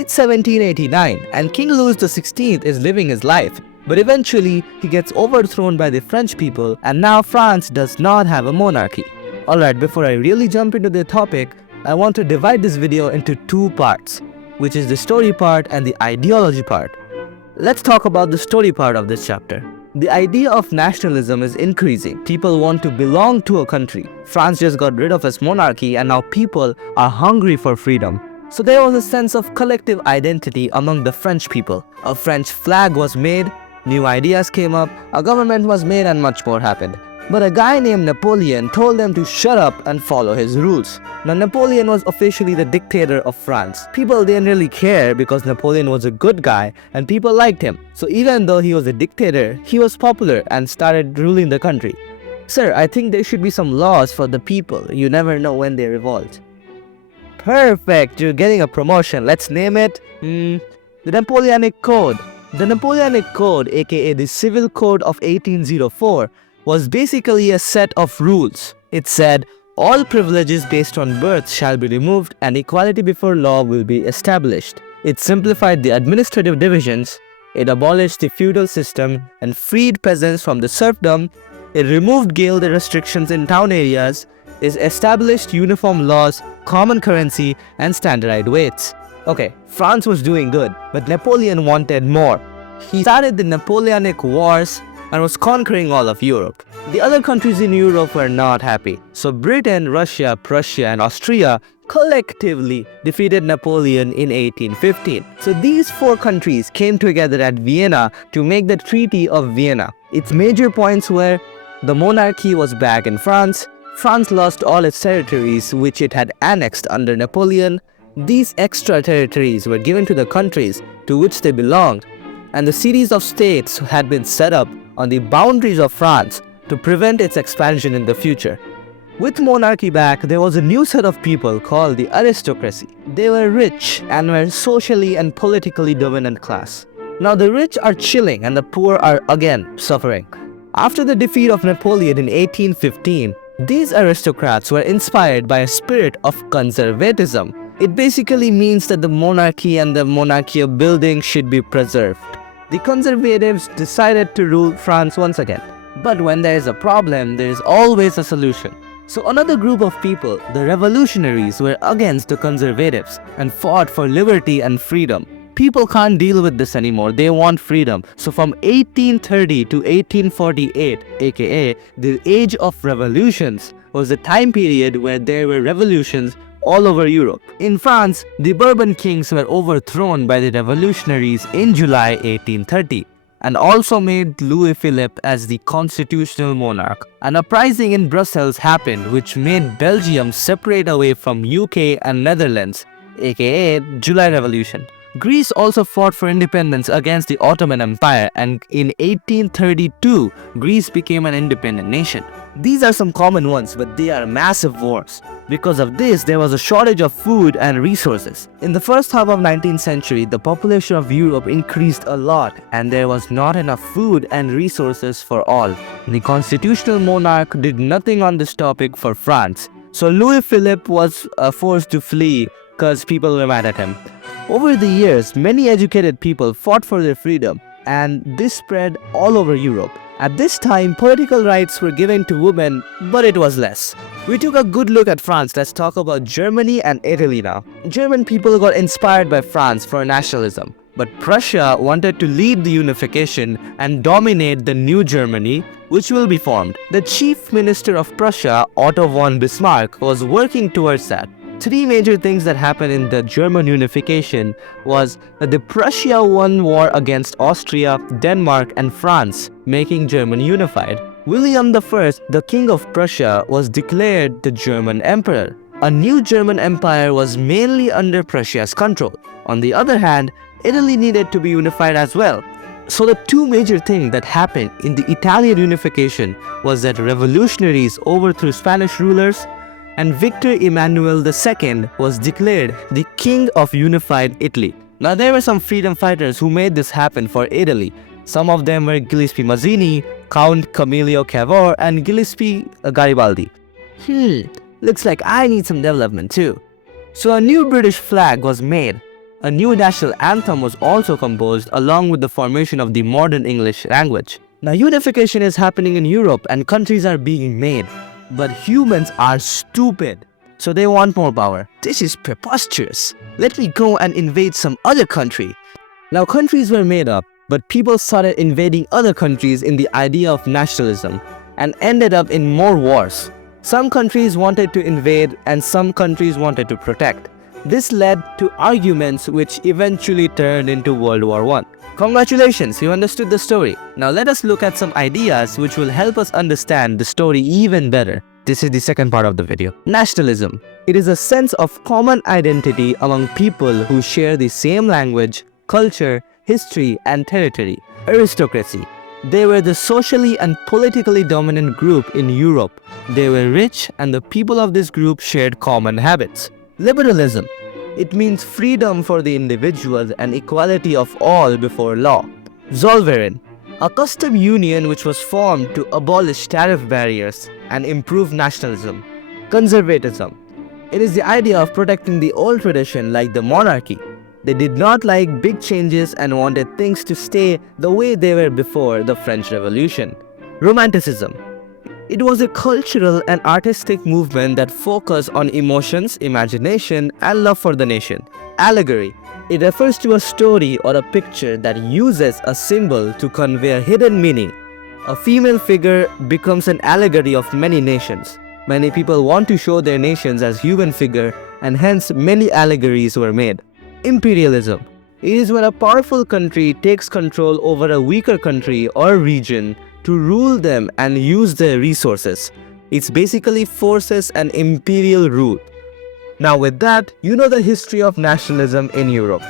It's 1789 and King Louis XVI is living his life. But eventually, he gets overthrown by the French people and now France does not have a monarchy. Alright, before I really jump into the topic, I want to divide this video into two parts, which is the story part and the ideology part. Let's talk about the story part of this chapter. The idea of nationalism is increasing. People want to belong to a country. France just got rid of its monarchy and now people are hungry for freedom. So there was a sense of collective identity among the French people. A French flag was made, new ideas came up, a government was made and much more happened. But a guy named Napoleon told them to shut up and follow his rules. Now Napoleon was officially the dictator of France. People didn't really care because Napoleon was a good guy and people liked him. So even though he was a dictator, he was popular and started ruling the country. Sir, I think there should be some laws for the people. You never know when they revolt. Perfect, you're getting a promotion. Let's name it the Napoleonic Code. The Napoleonic Code, aka the Civil Code of 1804, was basically a set of rules. It said, all privileges based on birth shall be removed and equality before law will be established. It simplified the administrative divisions, it abolished the feudal system and freed peasants from the serfdom, it removed guild restrictions in town areas, it established uniform laws, common currency and standardized weights. Okay, France was doing good, but Napoleon wanted more. He started the Napoleonic Wars and was conquering all of Europe. The other countries in Europe were not happy. So Britain, Russia, Prussia and Austria collectively defeated Napoleon in 1815. So these four countries came together at Vienna to make the Treaty of Vienna. Its major points were the monarchy was back in France, France lost all its territories which it had annexed under Napoleon, these extra territories were given to the countries to which they belonged, and the series of states had been set up on the boundaries of France to prevent its expansion in the future. With monarchy back, there was a new set of people called the aristocracy. They were rich and were socially and politically dominant class. Now the rich are chilling and the poor are again suffering. After the defeat of Napoleon in 1815, these aristocrats were inspired by a spirit of conservatism. It basically means that the monarchy and the monarchical building should be preserved. The conservatives decided to rule France once again. But when there is a problem, there is always a solution. So another group of people, the revolutionaries, were against the conservatives and fought for liberty and freedom. People can't deal with this anymore, they want freedom. So from 1830 to 1848, aka the Age of Revolutions, was a time period where there were revolutions all over Europe. In France, the Bourbon kings were overthrown by the revolutionaries in July 1830 and also made Louis Philippe as the constitutional monarch. An uprising in Brussels happened which made Belgium separate away from UK and Netherlands, aka July Revolution. Greece also fought for independence against the Ottoman Empire and in 1832, Greece became an independent nation. These are some common ones, but they are massive wars. Because of this, there was a shortage of food and resources. In the first half of 19th century, the population of Europe increased a lot and there was not enough food and resources for all. The constitutional monarch did nothing on this topic for France. So Louis Philippe was forced to flee because people were mad at him. Over the years, many educated people fought for their freedom and this spread all over Europe. At this time, political rights were given to women, but it was less. We took a good look at France. Let's talk about Germany and Italy now. German people got inspired by France for nationalism, but Prussia wanted to lead the unification and dominate the new Germany, which will be formed. The chief minister of Prussia, Otto von Bismarck, was working towards that. Three major things that happened in the German unification was that the Prussia won war against Austria, Denmark and France, making Germany unified. William I, the king of Prussia, was declared the German emperor. A new German empire was mainly under Prussia's control. On the other hand, Italy needed to be unified as well. So the two major things that happened in the Italian unification was that revolutionaries overthrew Spanish rulers and Victor Emmanuel II was declared the King of Unified Italy. Now there were some freedom fighters who made this happen for Italy. Some of them were Giuseppe Mazzini, Count Camillo Cavour and Giuseppe Garibaldi. Looks like I need some development too. So a new British flag was made. A new national anthem was also composed along with the formation of the modern English language. Now unification is happening in Europe and countries are being made. But humans are stupid, so they want more power. This is preposterous. Let me go and invade some other country. Now countries were made up, but people started invading other countries in the idea of nationalism and ended up in more wars. Some countries wanted to invade and some countries wanted to protect. This led to arguments which eventually turned into World War I. Congratulations, you understood the story. Now let us look at some ideas which will help us understand the story even better. This is the second part of the video. Nationalism. It is a sense of common identity among people who share the same language, culture, history, and territory. Aristocracy. They were the socially and politically dominant group in Europe. They were rich and the people of this group shared common habits. Liberalism. It means freedom for the individual and equality of all before law. Zollverein. A custom union which was formed to abolish tariff barriers and improve nationalism. Conservatism. It is the idea of protecting the old tradition like the monarchy. They did not like big changes and wanted things to stay the way they were before the French Revolution. Romanticism. It was a cultural and artistic movement that focused on emotions, imagination, and love for the nation. Allegory. It refers to a story or a picture that uses a symbol to convey a hidden meaning. A female figure becomes an allegory of many nations. Many people want to show their nations as human figure, and hence many allegories were made. Imperialism. It is when a powerful country takes control over a weaker country or region to rule them and use their resources. It's basically forces an imperial rule. Now with that, you know the history of nationalism in Europe.